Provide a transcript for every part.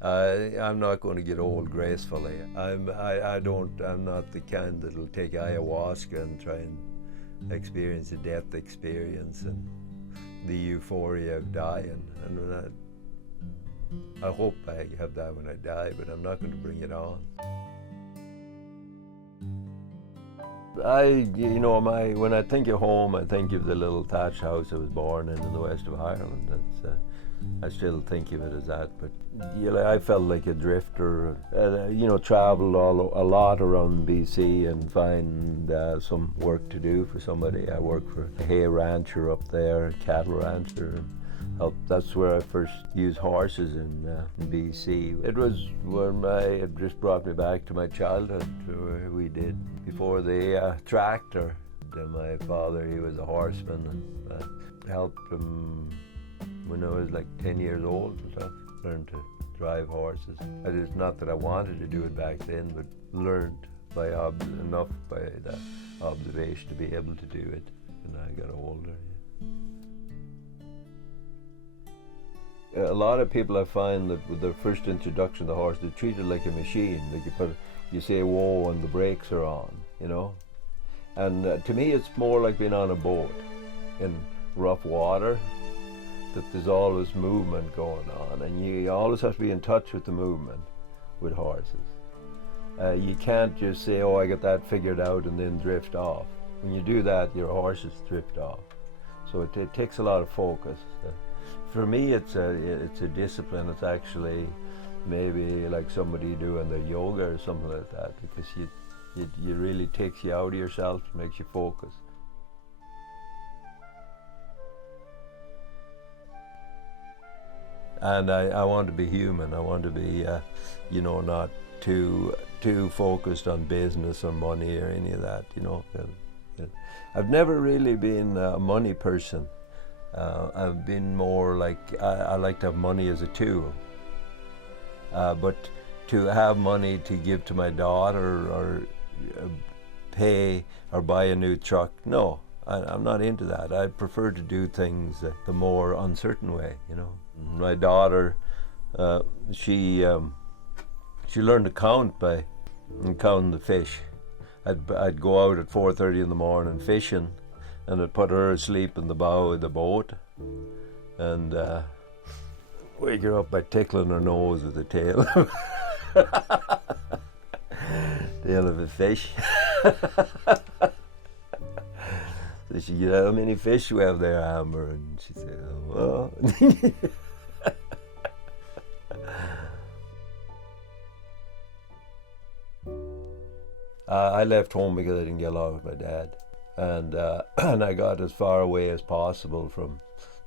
I'm not going to get old gracefully. I'm not the kind that'll take ayahuasca and try and experience a death experience and the euphoria of dying. And I hope I have that when I die, but I'm not going to bring it on. When I think of home, I think of the little thatched house I was born in the west of Ireland. I still think of it as that. But I felt like a drifter. Traveled a lot around BC and find some work to do for somebody. I worked for a hay rancher up there, a cattle rancher. That's where I first used horses in BC. It was when it just brought me back to my childhood. We did before the tractor. My father, he was a horseman, and I helped him when I was like 10 years old and stuff. Learned to drive horses. It's not that I wanted to do it back then, but learned enough by that observation to be able to do it when I got older. A lot of people I find that with their first introduction to the horse, they treat it like a machine. Like you say whoa and the brakes are on, And to me it's more like being on a boat in rough water, that there's always movement going on, and you always have to be in touch with the movement with horses. You can't just say, oh, I got that figured out, and then drift off. When you do that, your horses drift off. So it takes a lot of focus. For me, it's a discipline. It's actually maybe like somebody doing their yoga or something like that, because it really takes you out of yourself, makes you focus. And I want to be human. I want to be, not too focused on business or money or any of that. I've never really been a money person. I've been more like I like to have money as a tool. But to have money to give to my daughter or pay or buy a new truck, no, I'm not into that. I prefer to do things the more uncertain way. My daughter, she learned to count by counting the fish. I'd go out at 4:30 in the morning fishing, and I'd put her asleep in the bow of the boat, and wake her up by tickling her nose with the tail. Tail of a fish. So she said, how many fish we have there, Amber? And she said, oh, well. I left home because I didn't get along with my dad, and I got as far away as possible from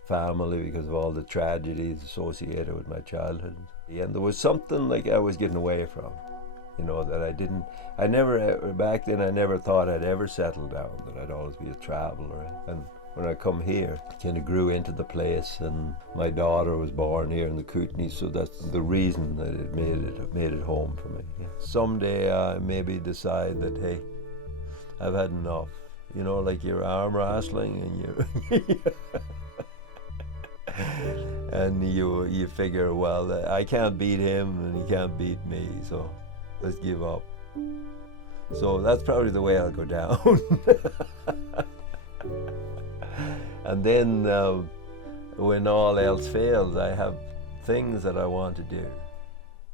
family because of all the tragedies associated with my childhood. And there was something like I was getting away from, that back then I never thought I'd ever settle down, that I'd always be a traveler. And when I come here, I kind of grew into the place, and my daughter was born here in the Kootenays, so that's the reason that it made it home for me. Yeah. Someday I maybe decide that, hey, I've had enough. Like you're arm wrestling and you figure, well, I can't beat him and he can't beat me, so let's give up. So that's probably the way I'll go down. And then when all else fails, I have things that I want to do.